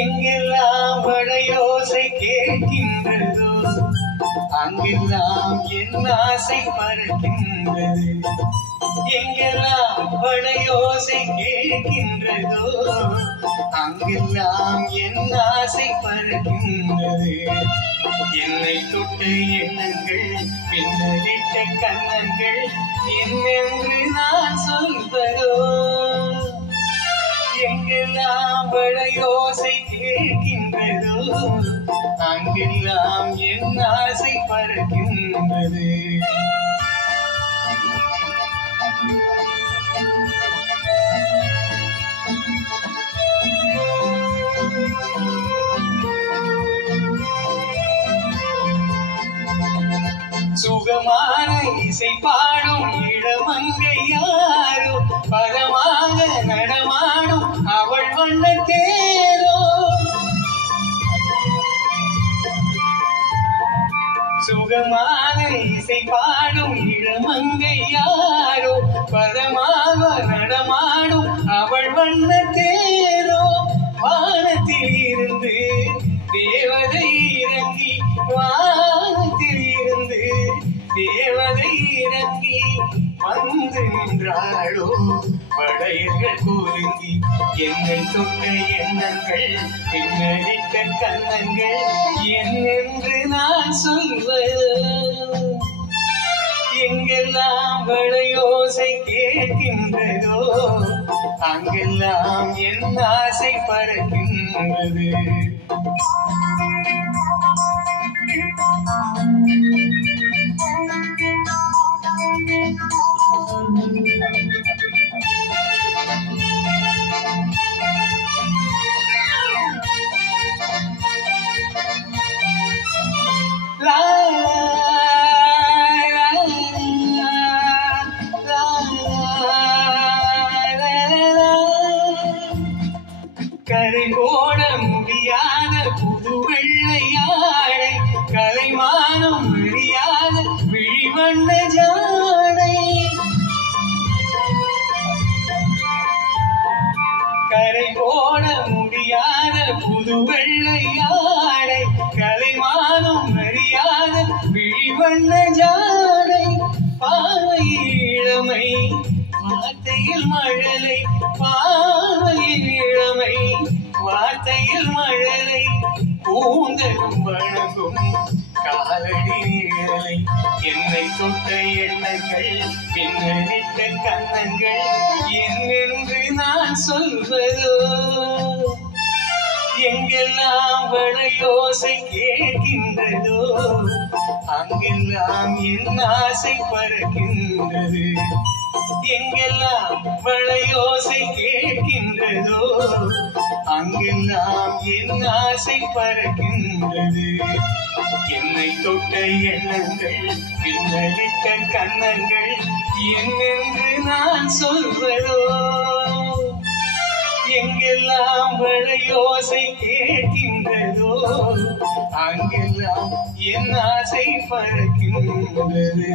எங்கெல்லாம் வளையோசை கேட்கின்றதோ அங்கெல்லாம் என் ஆசை பறக்கின்றது. எங்கெல்லாம் வளையோசை கேட்கின்றதோ அங்கெல்லாம் என் ஆசை பறக்கின்றது. என்னை தொட்ட எண்ணங்கள் பின்னலிட்ட கண்ணங்கள் என்னென்று நான் சொல்வதோ. எங்கெல்லாம் வளையோசை கேட்கின்றதோ அங்கெல்லாம் என் ஆசை பறக்கின்றது. சுகமான இசை பாடும் இளமங்கை யாரோ பரமாக நடமாடும் அவள் வண்ண தேரோ. சுகமான இசை பாடும் இளமங்கை யாரோ பரமாக நடமாடும் அவள் வண்ண தேரோ. வானத்தில் இருந்து தேவதை இறங்கி வானத்தில் இருந்து தேவதை இறங்கி வந்து நின்றாளோ படையர்கள் கூறுங்கி. என்னை தொட்ட எண்ணங்கள் பின்னடித்த கண்ணங்கள் என்னென்று நான் சொல்வது. எங்கெல்லாம் வளையோசை கேட்கின்றதோ அங்கெல்லாம் என் ஆசை பறக்கின்றது. கரை போட முடியாத புது வெள்ளையாடை கலைமானம் அறியாத விழிவண்ண ஜாடை. கரை போட முடியாத புது வெள்ளையாடை கலைமானம் அறியாத விழிவண்ண ஜாடை. பார்வையில் இளமை வார்த்தையில் மழலை பார்வையில் இளமை வார்த்தையில் மழலை கூந்தலும் வழங்கும் காலடி நிழலை. என்னை தொட்ட எண்ணங்கள் பின்னடித்த கண்ணங்கள் என்னென்று நான் சொல்வதோ. எங்கெல்லாம் வளையோசை கேட்கின்றதோ அங்கெல்லாம் என் ஆசை பறக்கின்றது. எங்கெல்லாம் வளையோசை கேட்கின்றதோ அங்கெல்லாம் என் ஆசை பறக்கின்றது. என்னை தொட்ட எண்ணங்கள் பின்னடித்த கண்ணங்கள் என்னென்று நான் சொல்வதோ. எங்கெல்லாம் வளையோசை கேட்கின்றதோ அங்கெல்லாம் என் ஆசை பறக்கின்றது.